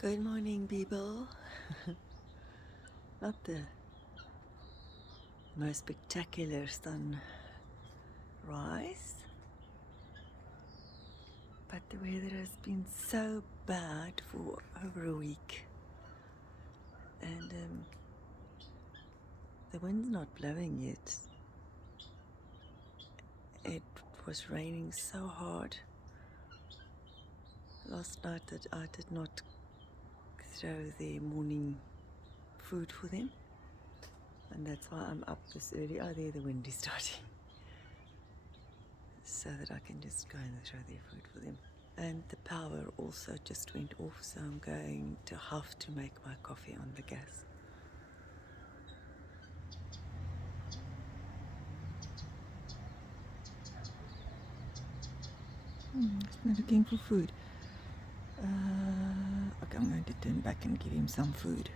Good morning, people. Not the most spectacular sunrise, but the weather has been so bad for over a week, and the wind's not blowing yet. It was raining so hard last night that I did not throw their morning food for them, and that's why I'm up this early. Oh, there the wind is starting, so that I can just go and throw their food for them. And the power also just went off, so I'm going to have to make my coffee on the gas. It's not looking for food. Okay, I'm going to turn back and give him some food.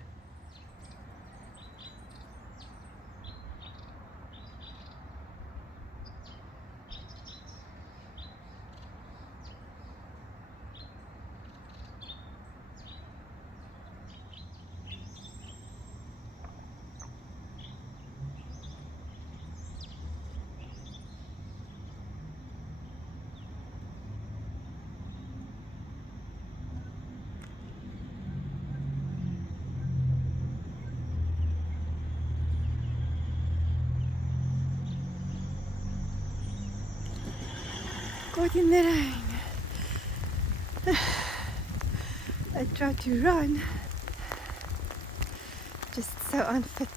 Caught in the rain. I tried to run, just so unfit.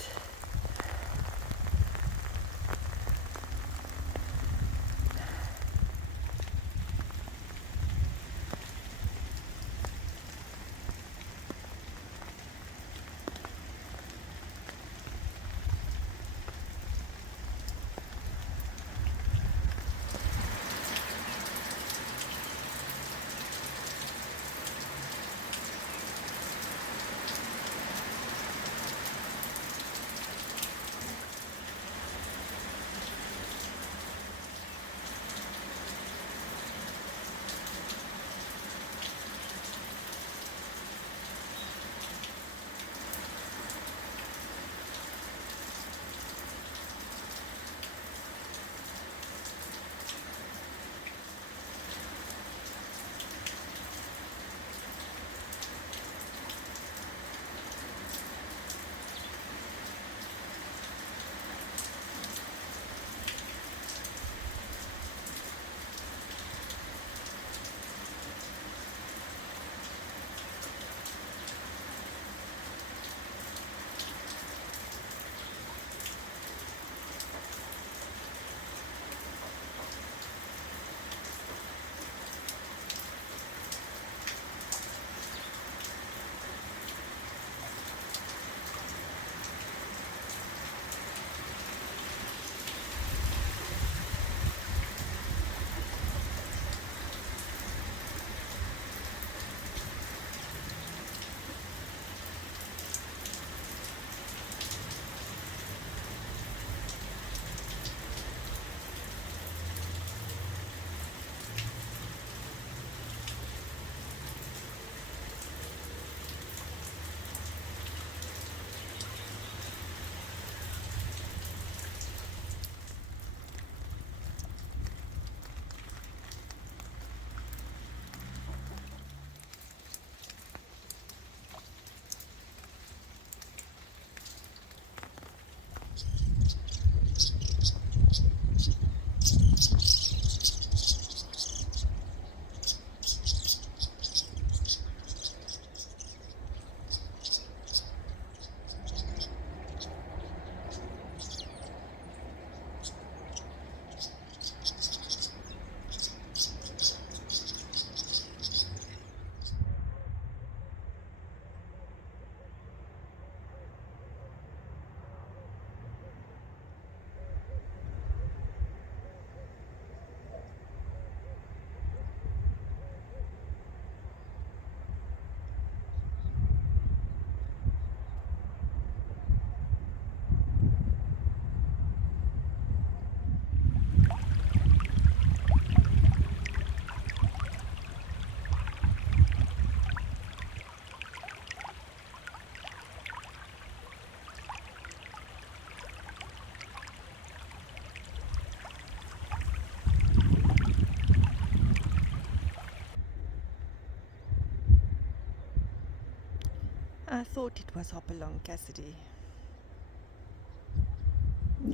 I thought it was Hopalong Cassidy.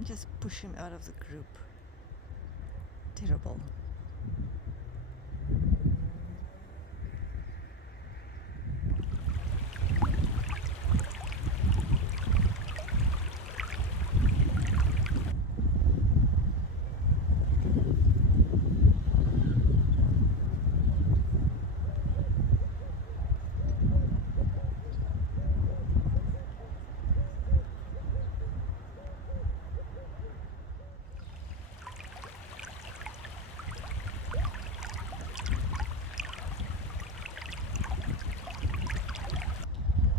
Just push him out of the group. Terrible.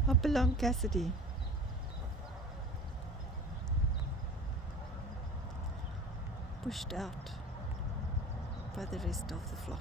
Hopalong Cassidy. Pushed out by the rest of the flock.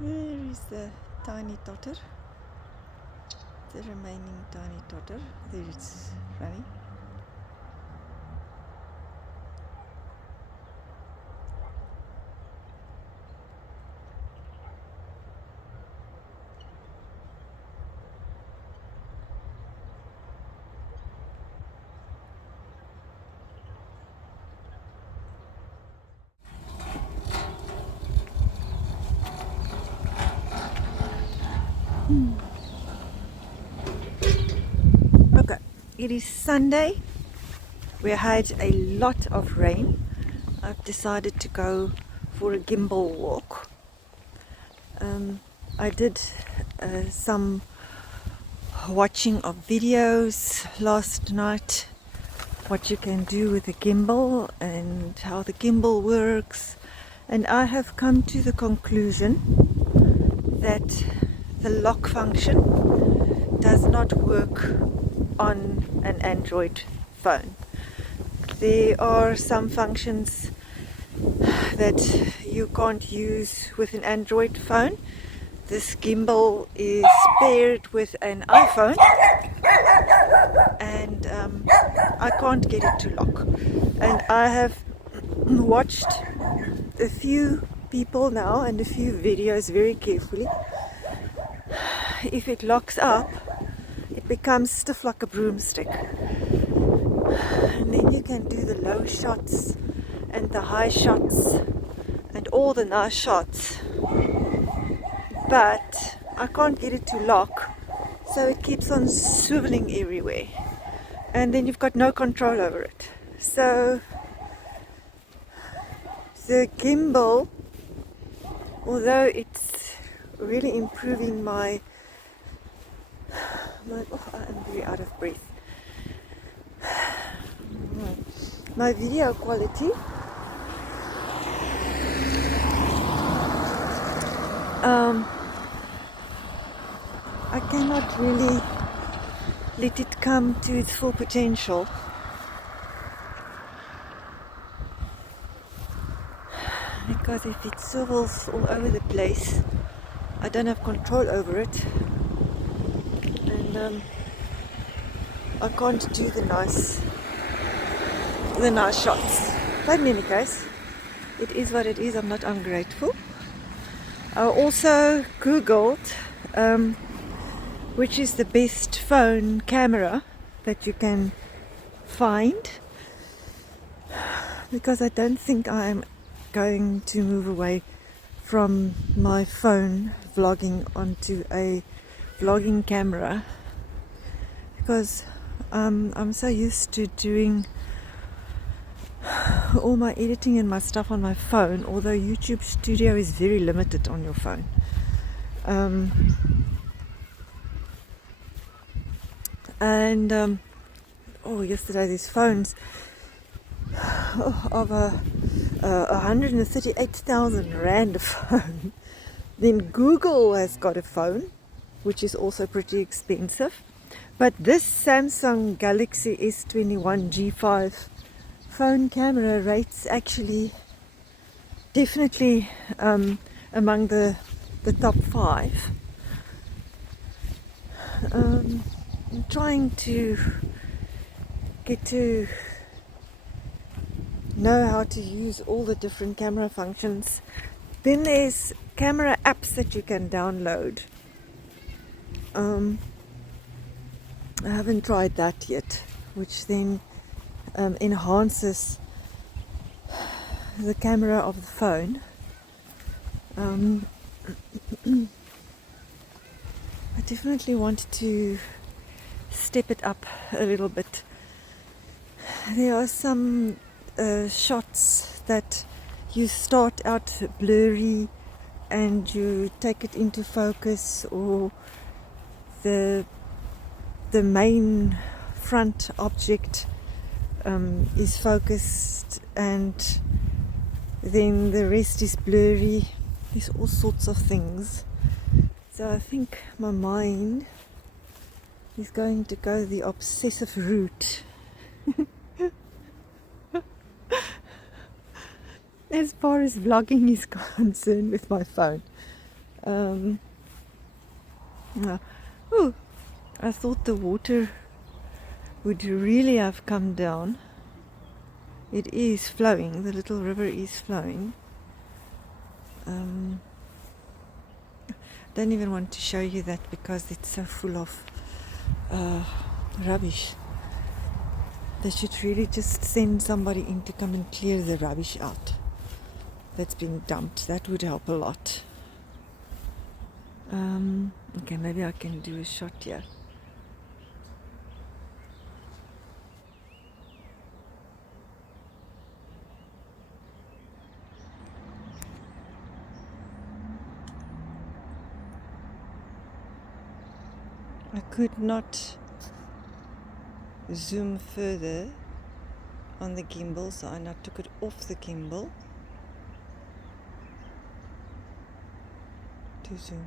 Where is the tiny totter? The remaining tiny totter. There it's running. Okay, it is Sunday. We had a lot of rain. I've decided to go for a gimbal walk. I did some watching of videos last night, what you can do with a gimbal and how the gimbal works, and I have come to the conclusion that the lock function does not work on an Android phone. There are some functions that you can't use with an Android phone. This gimbal is paired with an iPhone, and I can't get it to lock. And I have watched a few people now and a few videos very carefully. If it locks up, it becomes stiff like a broomstick, and then you can do the low shots and the high shots and all the nice shots, but I can't get it to lock, so it keeps on swiveling everywhere, and then you've got no control over it. So the gimbal, although it's really improving my I am very out of breath. My video quality, I cannot really let it come to its full potential. Because if it swivels all over the place, I don't have control over it. And I can't do the nice shots. But in any case, it is what it is. I'm not ungrateful. I also googled which is the best phone camera that you can find, because I don't think I'm going to move away from my phone vlogging onto a vlogging camera, because I'm so used to doing all my editing and my stuff on my phone, although YouTube Studio is very limited on your phone. Yesterday these phones of a 138,000 rand phone. Then Google has got a phone, which is also pretty expensive. But this Samsung Galaxy S21 G5 phone camera rates actually definitely among the top 5. I'm trying to get to know how to use all the different camera functions. Then there's camera apps that you can download. I haven't tried that yet, which then enhances the camera of the phone. I definitely want to step it up a little bit. There are some shots that you start out blurry and you take it into focus, or the main front object is focused and then the rest is blurry. There's all sorts of things. So I think my mind is going to go the obsessive route as far as vlogging is concerned with my phone. I thought the water would really have come down. It is flowing, the little river is flowing. Don't even want to show you that because it's so full of rubbish. They should really just send somebody in to come and clear the rubbish out that's been dumped. That would help a lot. Okay, maybe I can do a shot here. I could not zoom further on the gimbal, so I now took it off the gimbal to zoom.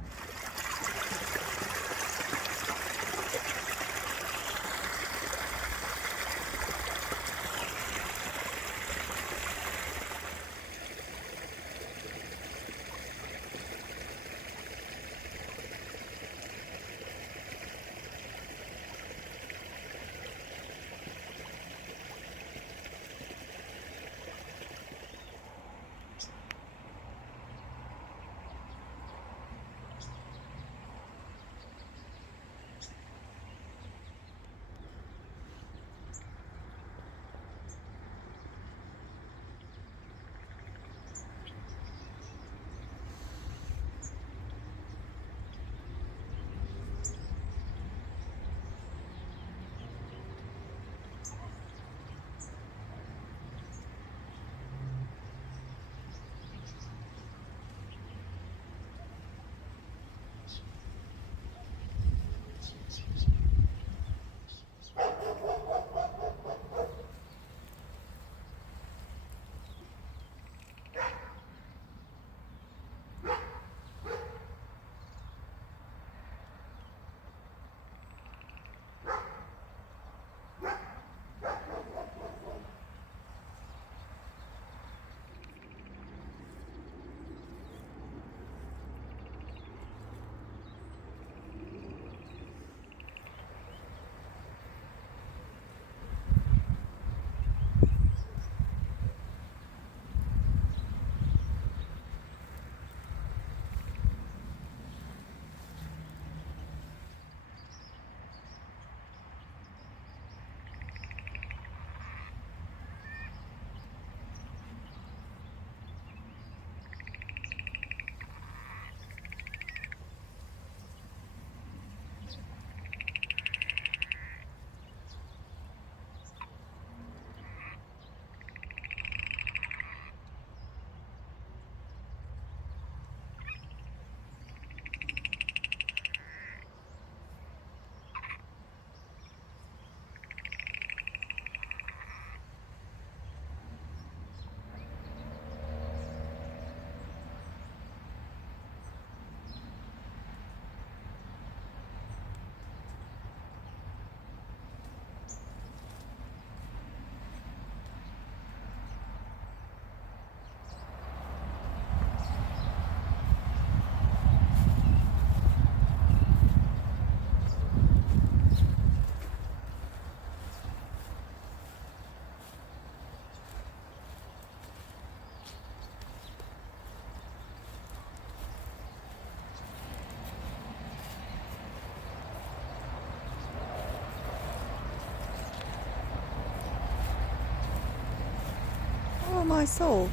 my soul.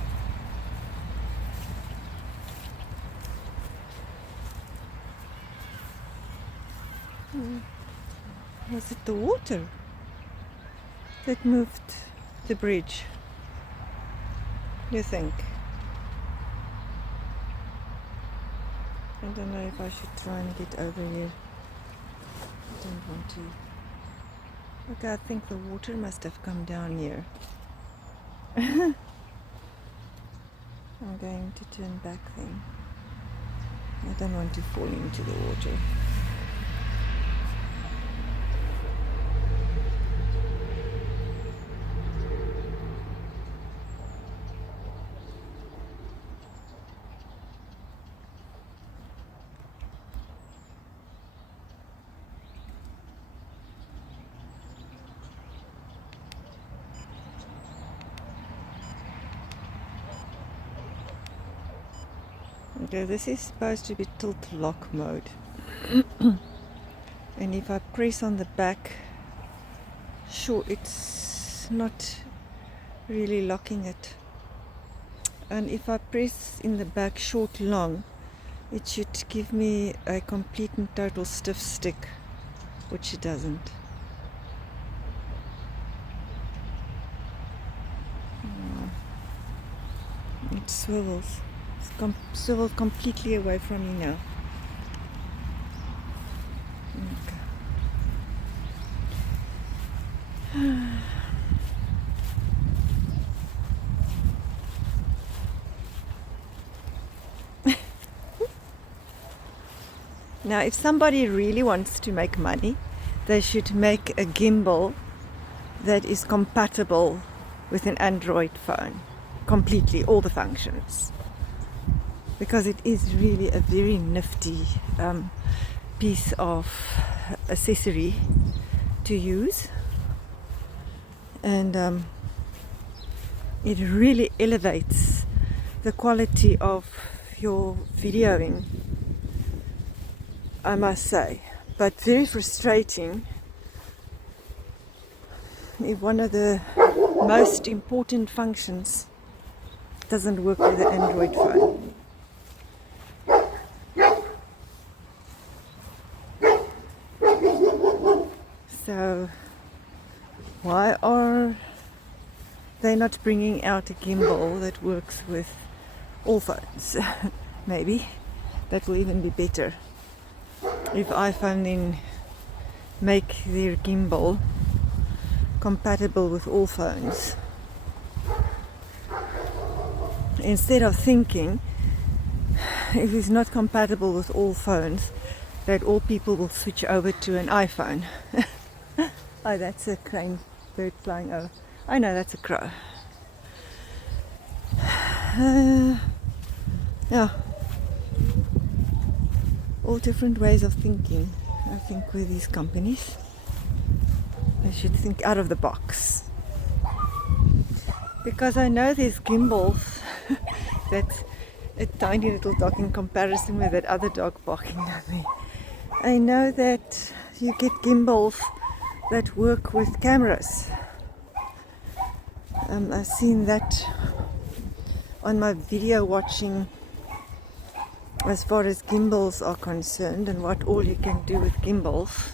Was it the water that moved the bridge? You think? I don't know if I should try and get over here. I don't want to. Okay, I think the water must have come down here. I'm going to turn back then. I don't want to fall into the water. Okay, this is supposed to be tilt lock mode. And if I press on the back, sure, it's not really locking it. And if I press in the back short long, it should give me a complete and total stiff stick, which it doesn't. It swivels. Swiveled completely away from me now. Okay. Now, if somebody really wants to make money, they should make a gimbal that is compatible with an Android phone. Completely, all the functions. Because it is really a very nifty piece of accessory to use, and it really elevates the quality of your videoing, I must say. But very frustrating if one of the most important functions doesn't work with the Android phone. So why are they not bringing out a gimbal that works with all phones? Maybe that will even be better. If iPhone then make their gimbal compatible with all phones, instead of thinking if it's not compatible with all phones, that all people will switch over to an iPhone. Oh, that's a crane bird flying over. I know, that's a crow. Yeah. All different ways of thinking, I think, with these companies. They should think out of the box. Because I know there's gimbals that's a tiny little dog in comparison with that other dog barking at me. I know that you get gimbals that work with cameras. I've seen that on my video watching as far as gimbals are concerned, and what all you can do with gimbals.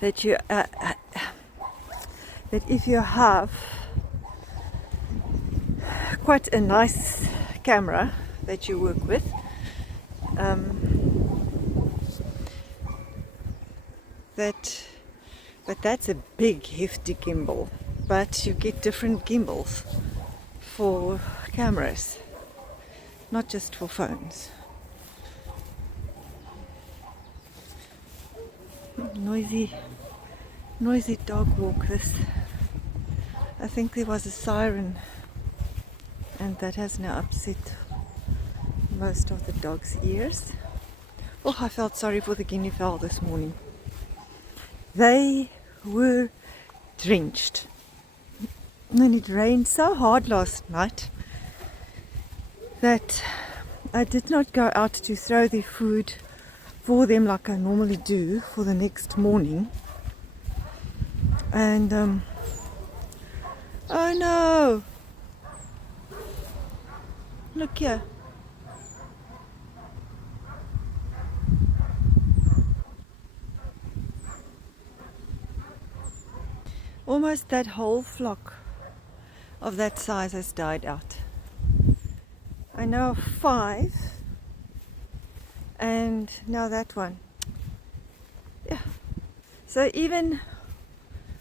That you that if you have quite a nice camera that you work with, but that's a big hefty gimbal. But you get different gimbals for cameras, not just for phones. Noisy dog walk this. I think there was a siren, and that has now upset most of the dog's ears. Oh, I felt sorry for the Guinea Fowl this morning. They were drenched. And it rained so hard last night that I did not go out to throw their food for them like I normally do for the next morning. And Oh no! Look here. Almost that whole flock of that size has died out. I know of 5, and now that one. Yeah. So even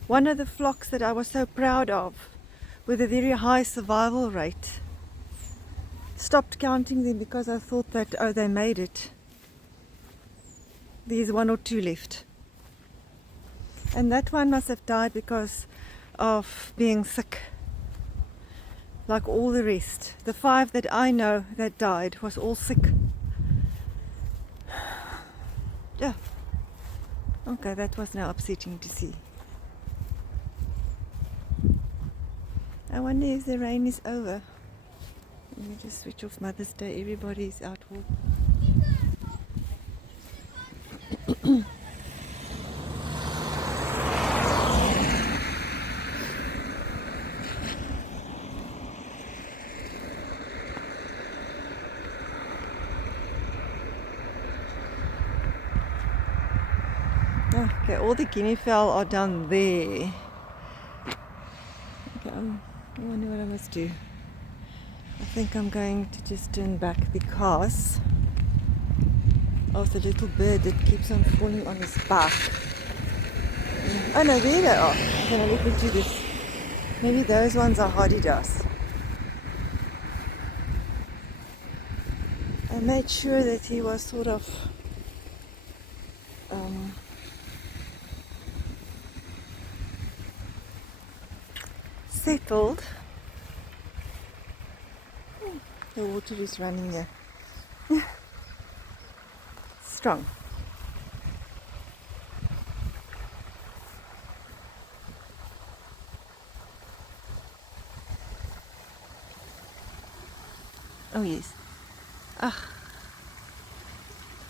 one of the flocks that I was so proud of, with a very high survival rate, stopped counting them because I thought that, oh, they made it. There's 1 or 2 left. And that one must have died because of being sick, like all the rest. The 5 that I know that died was all sick. Yeah. Okay, that was now upsetting to see. I wonder if the rain is over. Let me just switch off Mother's Day. Everybody's out walking. Okay, all the Guinea Fowl are down there. Okay, I wonder what I must do. I think I'm going to just turn back because of the little bird that keeps on falling on his back. Oh no, there they are. I'm going to let me do this. Maybe those ones are hardy-does. I made sure that he was sort of settled. The water is running here. Strong. Oh yes.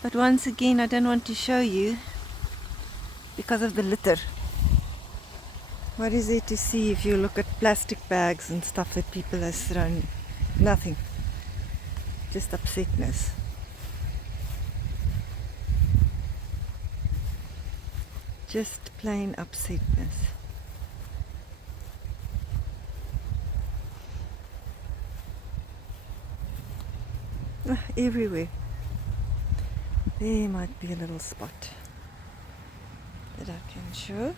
But once again, I don't want to show you because of the litter. What is there to see if you look at plastic bags and stuff that people have thrown? Nothing. Just upsetness. Just plain upsetness. Everywhere. There might be a little spot that I can show.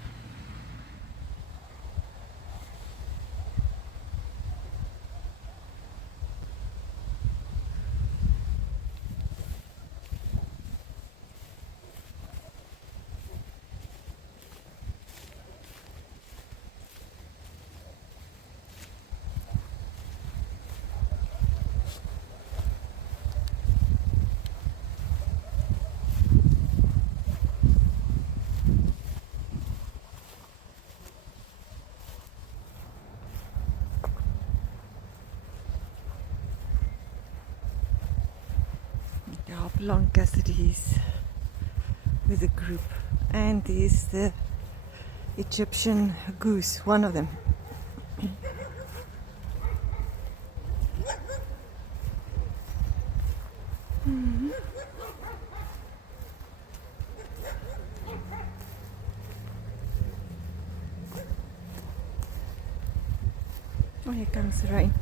Long Cassidy's with a group, and there's the Egyptian goose, one of them. Oh, here comes the rain.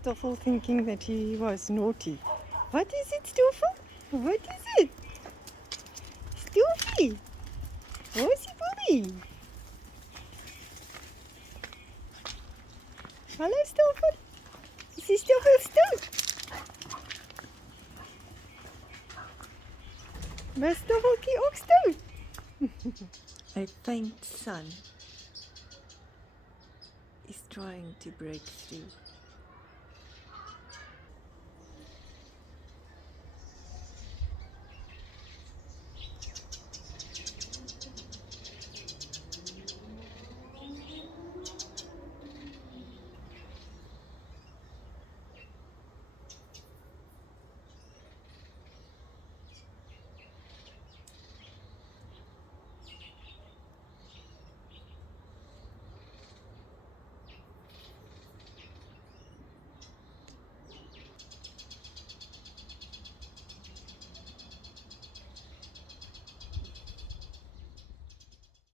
Stoffel thinking that he was naughty. What is it, Stoffel? What is it? Stoffie! Horsey bully! Hallo Stoffel! Is is Stoffel stout? Maar Stoffeltjie ook stout? A faint sun is trying to break through.